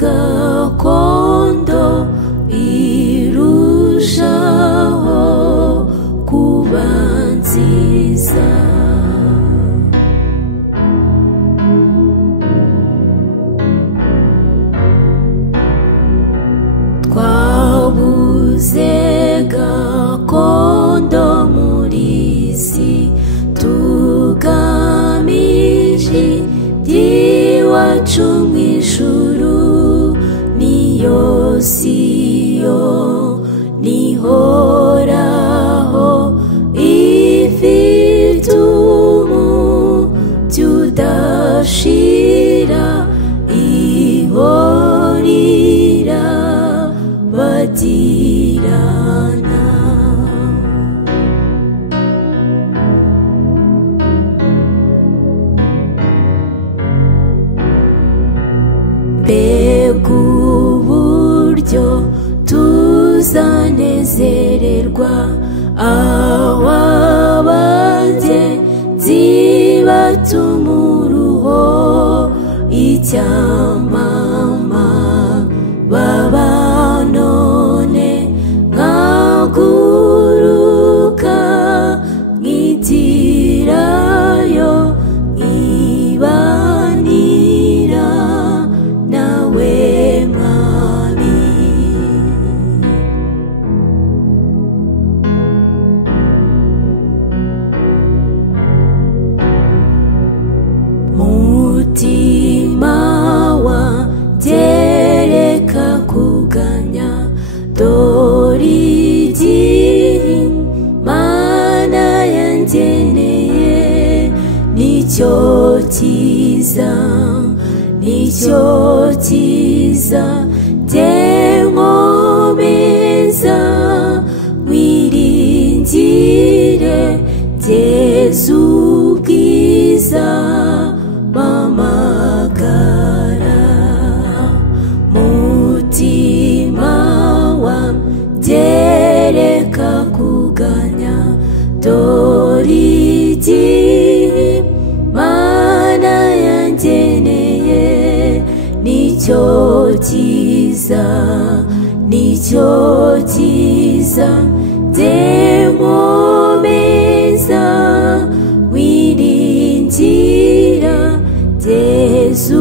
gakondo irushaho kuba nziza. Twabuze gakondo muri isi, tugamije iby'iwacu mu ijuru. Niyo siyo nihoraho, ifite umucyo udashira, ihorira bagirana. Mbega uburyo tuzanezererwa aho abagenzi batumuruho, icyamama baba none nkaguruka nkitirayo nkibanira nawe mwami. Mutima wanjye reka kuganya, dore igihe Mana yangeneye nicyo cyiza, nicyo cyiza. Jye nkomeza wiringire, Yesu ubwiza mpamagara. Mutima wanjye reka kuganya, dore igihe Mana yangeneye nicyo cyiza, nicyo cyiza. Jye nkomeza wiringira Yesu